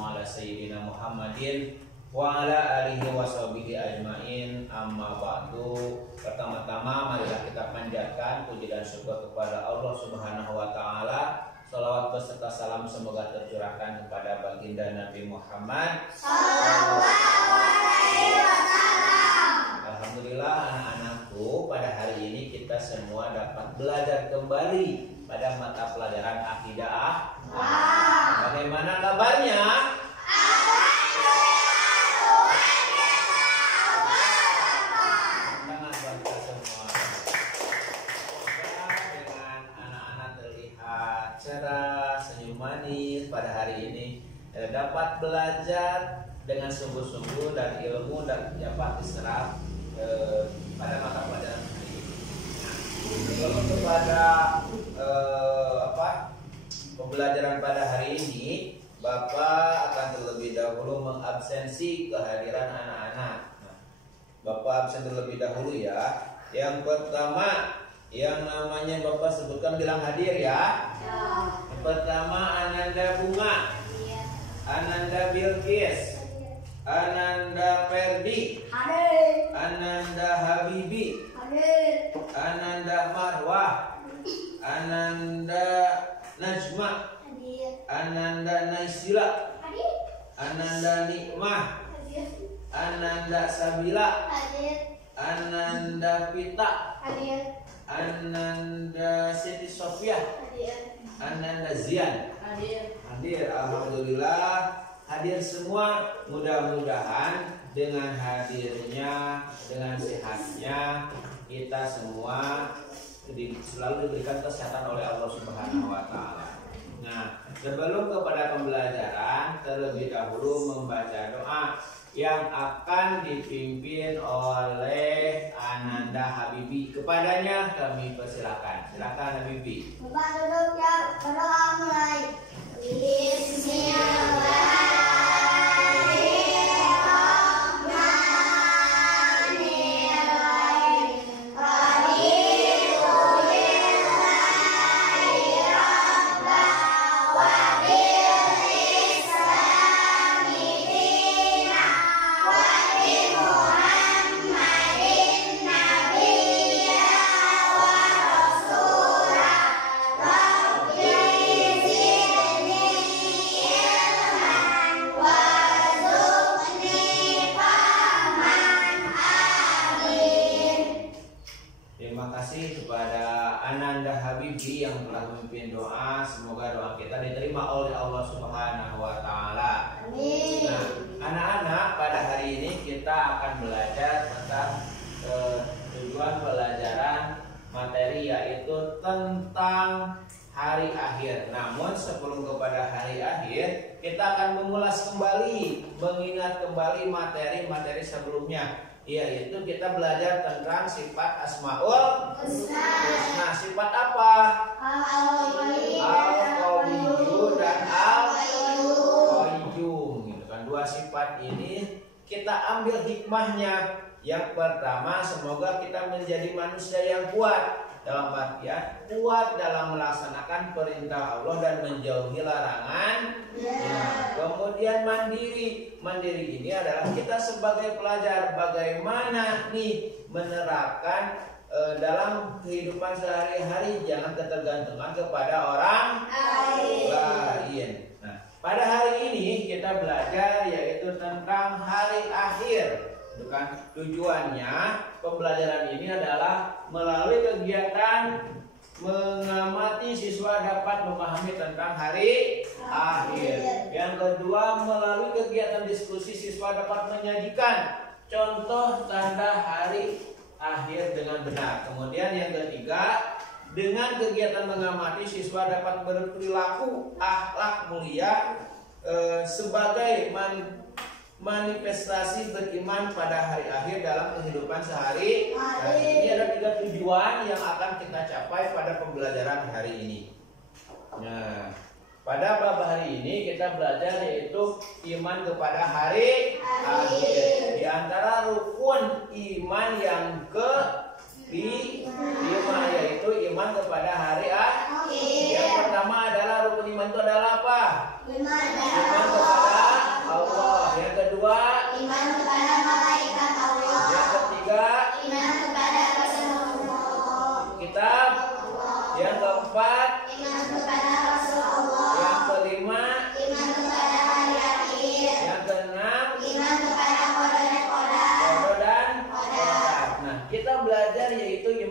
ala sayyidina Muhammadin wa ala alihi washabihi ajmain. Amma ba'du. Pertama-tama marilah kita panjatkan puji dan syukur kepada Allah Subhanahu wa taala. Salawat beserta salam semoga tercurahkan kepada baginda Nabi Muhammad sallallahu alaihi wasallam. Alhamdulillah anak-anakku, pada hari ini kita semua dapat belajar kembali pada mata pelajaran akidah. Bagaimana kabarnya? Tangan bangsa semua. Semoga dengan anak-anak terlihat cerah, senyum manis pada hari ini dapat belajar dengan sungguh-sungguh dan ilmu dan dapat diserap pada mata pelajaran hari ini. Nah, kepada pembelajaran pada hari ini, Bapak akan terlebih dahulu mengabsensi kehadiran anak-anak. Nah, Bapak absen terlebih dahulu ya. Yang pertama, yang namanya Bapak sebutkan bilang hadir ya. Yang pertama Ananda Bunga, Ananda Bilqis, Ananda Ferdi, Ananda Habibi, Ananda Marwah, Ananda Najma, Ananda Naisila, Ananda Nikmah, Ananda Sabila, Ananda Pita, Ananda Siti Sofia, Ananda Zian. Hadir. Alhamdulillah hadir semua. Mudah-mudahan dengan hadirnya, dengan sehatnya kita semua selalu diberikan kesehatan oleh Allah Subhanahu wa taala. Nah, sebelum kepada pembelajaran, terlebih dahulu membaca doa yang akan dipimpin oleh Ananda Habibi. Kepadanya kami persilakan. Silakan Habibi. Bapak duduk ya, berdoa mulai. Bismillah. Yang telah memimpin doa, semoga doa kita diterima oleh Allah Subhanahu wa taala. Amin. Nah, anak-anak, pada hari ini kita akan belajar tentang tujuan pelajaran materi, yaitu tentang hari akhir. Namun sebelum kepada hari akhir, kita akan mengulas kembali, mengingat kembali materi-materi sebelumnya. Yaitu kita belajar tentang sifat Asmaul Husna. Sifat apa? Al-Qawiyyu dan Al-Qayyum. Gitu kan. Dua sifat ini kita ambil hikmahnya. Yang pertama, semoga kita menjadi manusia yang kuat. Dalam artian kuat dalam melaksanakan perintah Allah dan menjauhi larangan. Nah, kemudian mandiri. Mandiri ini adalah kita sebagai pelajar bagaimana nih menerapkan dalam kehidupan sehari-hari, jangan ketergantungan kepada orang lain. Nah, pada hari ini kita belajar yaitu tentang hari akhir. Bukan, tujuannya pembelajaran ini adalah melalui kegiatan mengamati siswa dapat memahami tentang hari akhir. Yang kedua, melalui kegiatan diskusi siswa dapat menyajikan contoh tanda hari akhir dengan benar. Kemudian yang ketiga, dengan kegiatan mengamati siswa dapat berperilaku akhlak mulia sebagai manifestasi beriman pada hari akhir dalam kehidupan sehari. Ini ada 3 tujuan yang akan kita capai pada pembelajaran hari ini. Nah, pada bab hari ini kita belajar yaitu iman kepada hari akhir. Di antara rukun iman yang ke-5 yaitu iman kepada hari akhir. Yang pertama adalah rukun iman itu adalah apa? Iman kepada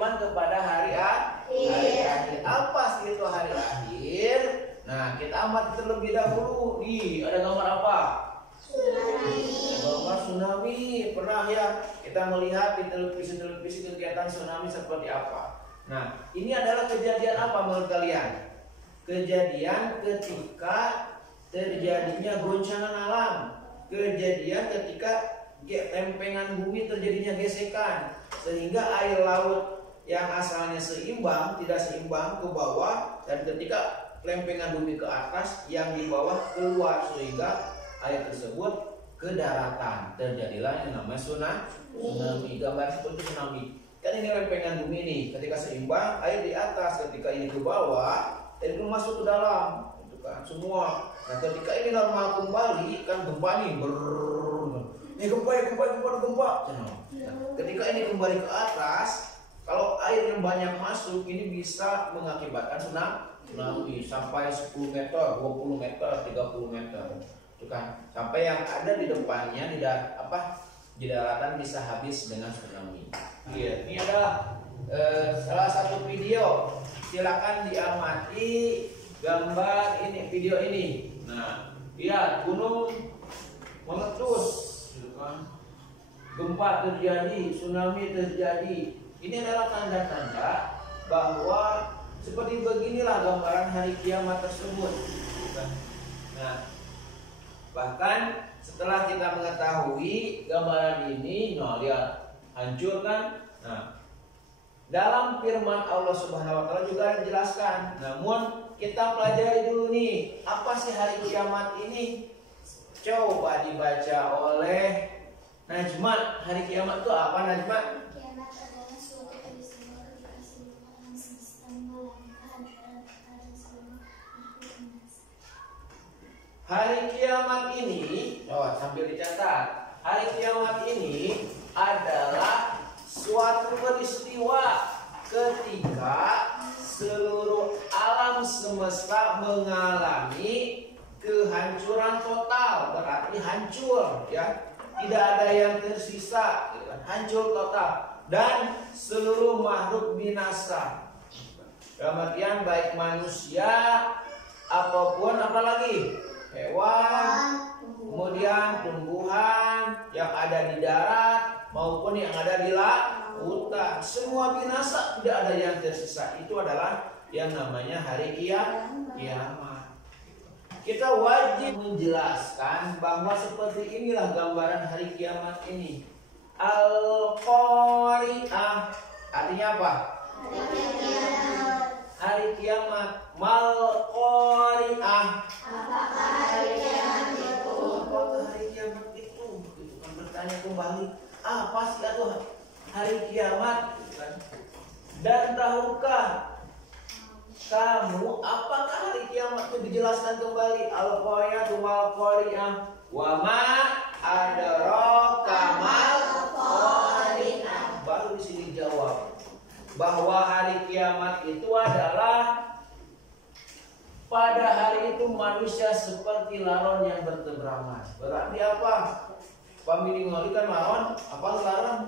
beriman kepada hari akhir. Apa sih itu hari akhir? Nah, kita amati terlebih dahulu. Ada gambar apa? Tsunami. Gambar tsunami. Pernah ya kita melihat di televisi kegiatan tsunami seperti apa? Nah, ini adalah kejadian apa menurut kalian? Kejadian ketika terjadinya goncangan alam. Kejadian ketika lempengan bumi terjadinya gesekan, sehingga air laut yang asalnya seimbang tidak seimbang ke bawah, dan ketika lempengan bumi ke atas, yang di bawah keluar, sehingga air tersebut ke daratan. Terjadilah yang namanya tsunami. Gambar seperti tsunami. Kan ini lempengan bumi nih, ketika seimbang air di atas, ketika ini ke bawah air itu masuk ke dalam, itu kan semua. Nah, ketika ini normal kembali, kan gempa nih gempa. Nah, ketika ini kembali ke atas, kalau air yang banyak masuk, ini bisa mengakibatkan tsunami sampai 10 meter, 20 meter, 30 meter. Itu kan sampai yang ada di depannya di daratan bisa habis dengan tsunami. Iya, ini adalah salah satu video. Silakan diamati gambar ini, video ini. Nah, lihat gunung meletus, gitu kan. Gempa terjadi, tsunami terjadi. Ini adalah tanda-tanda bahwa seperti beginilah gambaran hari kiamat tersebut. Gitu kan. Nah, bahkan setelah kita mengetahui gambaran ini, nah lihat hancur kan. Nah, dalam firman Allah Subhanahu wa taala juga dijelaskan. Namun kita pelajari dulu nih, apa sih hari kiamat ini? Coba dibaca oleh Najma. Hari kiamat itu apa, Najma? Kiamat adalah suatu peristiwa ketika seluruh alam semesta mengalami kehadiran dan seluruh makhluk binasa. Hari kiamat ini, sambil dicatat. Hari kiamat ini adalah suatu peristiwa ketika seluruh alam semesta mengalami kehancuran total. Berarti hancur, ya, tidak ada yang tersisa, hancur total, dan seluruh makhluk binasa. Dalam artian baik manusia, apapun, apalagi hewan, kemudian tumbuhan yang ada di darat maupun yang ada di lautan, semua binasa, tidak ada yang tersisa. Itu adalah yang namanya hari kiamat. Kita wajib menjelaskan bahwa seperti inilah gambaran hari kiamat ini. Al-Qari'ah artinya apa? Hari kiamat. Mal-Qari'ah, Apakah hari kiamat itu? apakah hari kiamat itu? Gitu kan, bertanya kembali, apa sih itu hari kiamat? Gitu kan. Dan tahukah kamu apakah hari kiamat itu? Dijelaskan kembali. Al-Qari'ah wal-Qari'ah wa ma adraka mal-Qari'ah. Baru di sini jawab bahwa hari kiamat itu adalah pada hari itu manusia seperti laron yang bertebraman. Berarti apa? Pamili ngoli kan laron, apa laron?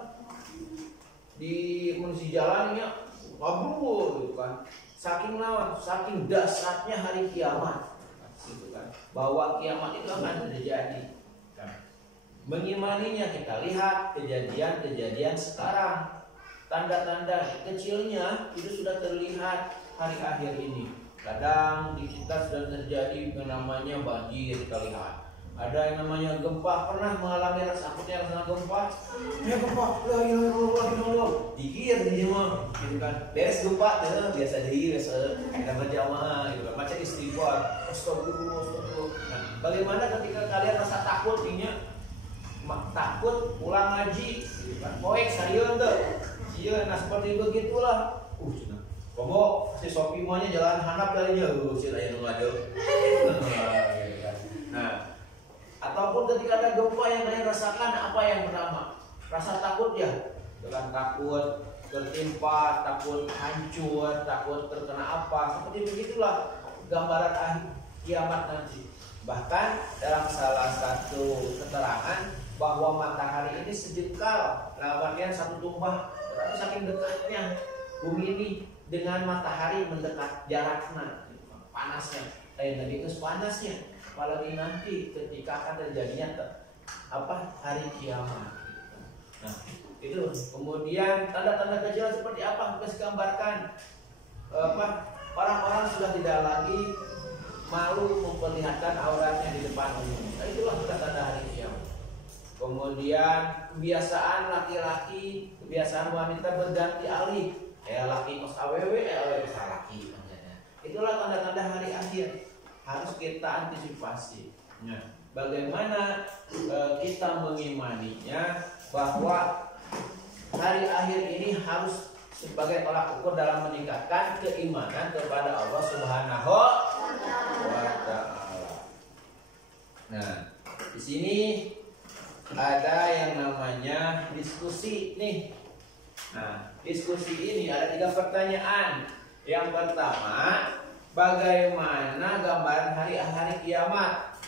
Di manusia jalannya kabur, gitu kan. Saking lawan, saking dahsyatnya hari kiamat, gitu kan. Bahwa kiamat itu akan terjadi. Mengimaninya kita lihat kejadian-kejadian sekarang. Tanda-tanda kecilnya itu sudah terlihat hari akhir ini. Kadang di kita sudah terjadi yang namanya banjir, kita lihat. Ada yang namanya gempa. Pernah mengalami rasa takutnya rasa gempa? Ya gempa, la ilaha, dikir di rumah, gitu kan. Beres gempa, biasa diri, biasa kita berjamaah, gitu kan. Macam istighfar, astagfirullah. Nah, bagaimana ketika kalian rasa takut, takut pulang ngaji, gitu kan. Poek sayun tuh. Iya, nah seperti begitulah. Komo si Sopi maunya jalan handap dari jauh, si lain ngado. Nah, ataupun ketika ada gempa yang kalian rasakan, apa yang pertama? Rasa takut ya, dengan takut tertimpa, takut hancur, takut terkena apa. Seperti begitulah gambaran akhir kiamat nanti. Bahkan dalam salah satu keterangan bahwa matahari ini sejengkal, dalam artian satu tumpah. Saking dekatnya bumi ini dengan matahari mendekat jaraknya, panasnya, tadi itu panasnya, apalagi nanti ketika akan terjadinya hari kiamat. Nah, itu kemudian tanda-tanda kecil seperti apa kita gambarkan. Orang-orang sudah tidak lagi malu memperlihatkan auratnya di depan umum. Nah, itulah tanda hari kiamat. Kemudian kebiasaan laki-laki, kebiasaan wanita berganti alih. Laki kos awewe, awewe kos laki. Itulah tanda-tanda hari akhir. Harus kita antisipasi. Nah, bagaimana kita mengimaninya bahwa hari akhir ini harus sebagai tolak ukur dalam meningkatkan keimanan kepada Allah Subhanahu wa Ta'ala. Nah, di sini ada yang namanya diskusi nih. Nah, diskusi ini ada 3 pertanyaan. Yang pertama, bagaimana gambaran hari kiamat?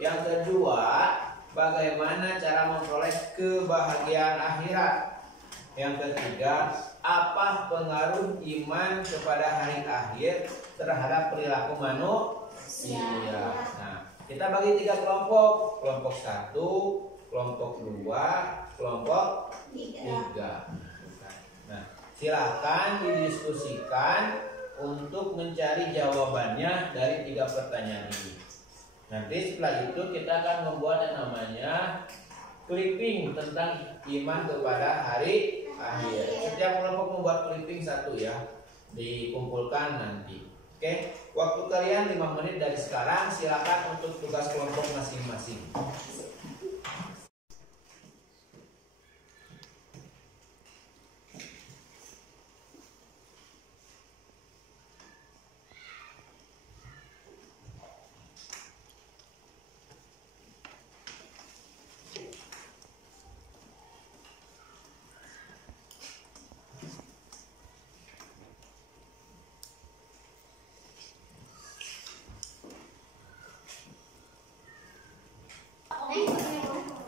Yang kedua, bagaimana cara memperoleh kebahagiaan akhirat? Yang ketiga, apa pengaruh iman kepada hari akhir terhadap perilaku manusia? Nah, kita bagi 3 kelompok. Kelompok 1, kelompok 2, kelompok 3. Nah, silakan didiskusikan untuk mencari jawabannya dari 3 pertanyaan ini. Nanti setelah itu kita akan membuat yang namanya clipping tentang iman kepada hari akhir. Setiap kelompok membuat clipping 1 ya, dikumpulkan nanti. Oke, waktu kalian 5 menit dari sekarang. Silakan untuk tugas kelompok masing-masing.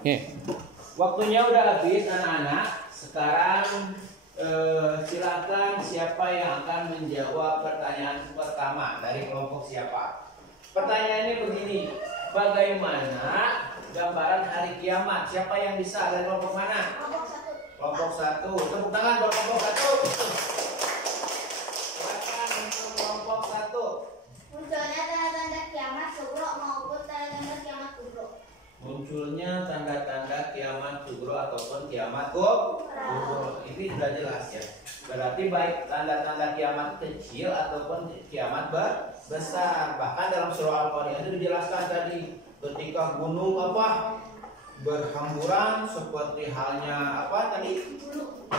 Oke, waktunya udah habis anak-anak. Sekarang silakan siapa yang akan menjawab pertanyaan pertama dari kelompok siapa? Pertanyaannya begini, bagaimana gambaran hari kiamat? Siapa yang bisa dari kelompok mana? Kelompok 1. Tepuk tangan buat kelompok 1. Silakan untuk kelompok 1. Munculnya tanda-tanda kiamat kubro maupun tanda-tanda kiamat kubro. Munculnya tanda-tanda kiamat kubro ataupun kiamat kubro. Ini sudah jelas ya. Berarti baik tanda-tanda kiamat kecil ataupun kiamat besar. Bahkan dalam surah Al-Qari'ah itu dijelaskan tadi ketika gunung berhamburan seperti halnya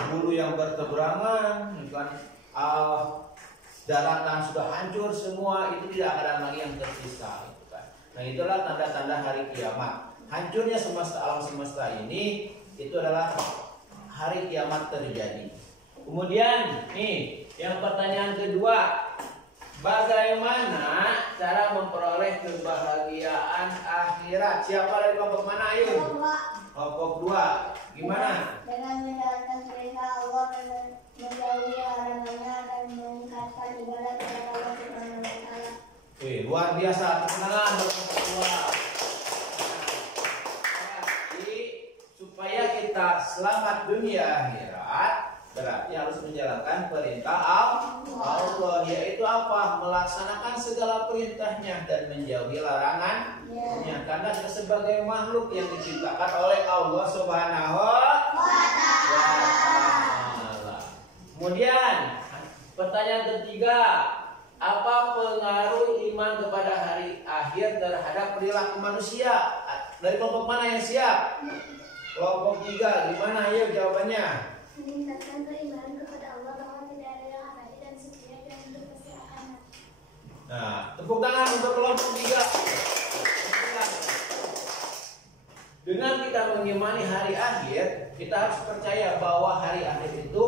bulu yang berteberangan, kan? Daratan sudah hancur semua, itu tidak ada lagi yang tersisa. Nah, itulah tanda-tanda hari kiamat. Hancurnya semesta alam semesta ini itu adalah hari kiamat terjadi. Kemudian nih, yang pertanyaan kedua, bagaimana cara memperoleh kebahagiaan akhirat? Siapa dari kelompok mana? Ayo. Kelompok 2. Gimana? Dengan menjalankan perintah Allah dan menjauhi larangannya dan meningkatkan ibadah kepada Allah Subhanahu wa Ta'ala. Luar biasa, tenang berdua. Jadi supaya kita selamat dunia akhirat, berarti harus menjalankan perintah Allah, yaitu apa? Melaksanakan segala perintahnya dan menjauhi larangannya. Karena kita sebagai makhluk yang diciptakan oleh Allah Subhanahu wa Ta'ala. Kemudian pertanyaan ketiga, apa pengaruh iman kepada hari akhir terhadap perilaku manusia? Dari kelompok mana yang siap? Kelompok 3, gimana? Ayo jawabannya. Meningkatkan keimanan kepada Allah bahwa tidak ada yang abadi dan setiap yang hidup pasti akan mati. Nah, tepuk tangan untuk kelompok 3. Dengan kita mengimani hari akhir, kita harus percaya bahwa hari akhir itu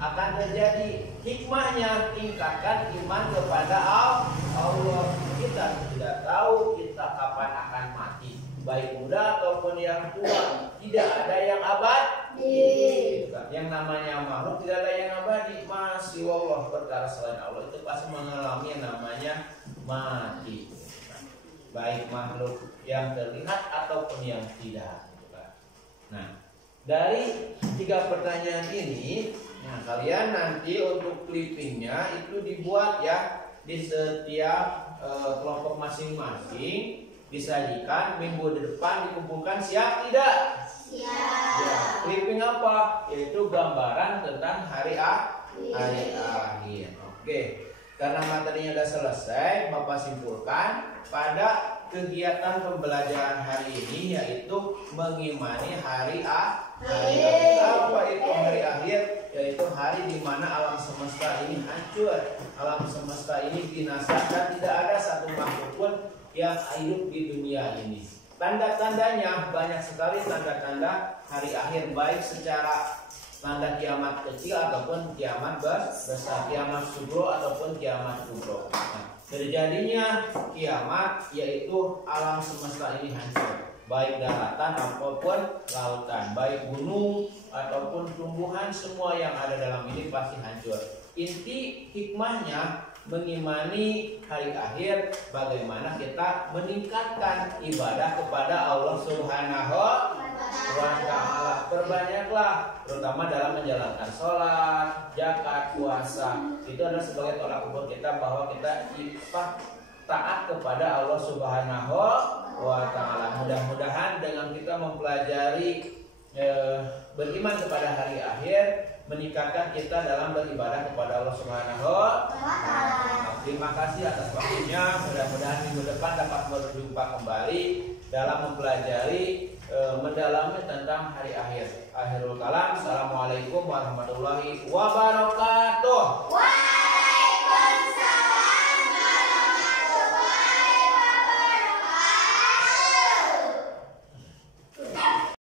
akan terjadi. Hikmahnya tingkatkan iman kepada Allah. Kita tidak tahu kita kapan akan mati, baik muda ataupun yang tua. Tidak ada yang abadi. Yang namanya makhluk tidak ada yang abadi, masih Allah perkara selain Allah itu pasti mengalami yang namanya mati. Baik makhluk yang terlihat ataupun yang tidak. Nah, dari 3 pertanyaan ini, nah kalian nanti untuk clippingnya itu dibuat ya di setiap kelompok masing-masing, disajikan minggu depan dikumpulkan, siap tidak? Siap. Ya, clipping apa? Yaitu gambaran tentang hari akhir. Oke. Karena materinya sudah selesai, Bapak simpulkan pada kegiatan pembelajaran hari ini yaitu mengimani hari akhir. Apa itu hari akhir? Yaitu hari di mana alam semesta ini hancur, alam semesta ini binasa dan tidak ada satu makhluk pun yang hidup di dunia ini. Tanda-tandanya banyak sekali, tanda-tanda hari akhir, baik secara tanda kiamat kecil ataupun kiamat besar, kiamat sugro ataupun kiamat kubro. Nah, terjadinya kiamat yaitu alam semesta ini hancur, baik daratan ataupun lautan, baik gunung ataupun tumbuhan, semua yang ada dalam ini pasti hancur. Inti hikmahnya mengimani hari akhir, bagaimana kita meningkatkan ibadah kepada Allah Subhanahu wa ta'ala. Perbanyaklah, terutama dalam menjalankan sholat, zakat, puasa. Itu adalah sebagai tolak ukur kita bahwa kita taat kepada Allah Subhanahu wa ta'ala. Mudah-mudahan dengan kita mempelajari beriman kepada hari akhir, meningkatkan kita dalam beribadah kepada Allah Subhanahu wa ta'ala. Terima kasih atas waktunya. Mudah-mudahan minggu depan dapat berjumpa kembali dalam mempelajari mendalami tentang hari akhir. Akhirul kalam. Assalamualaikum warahmatullahi wabarakatuh.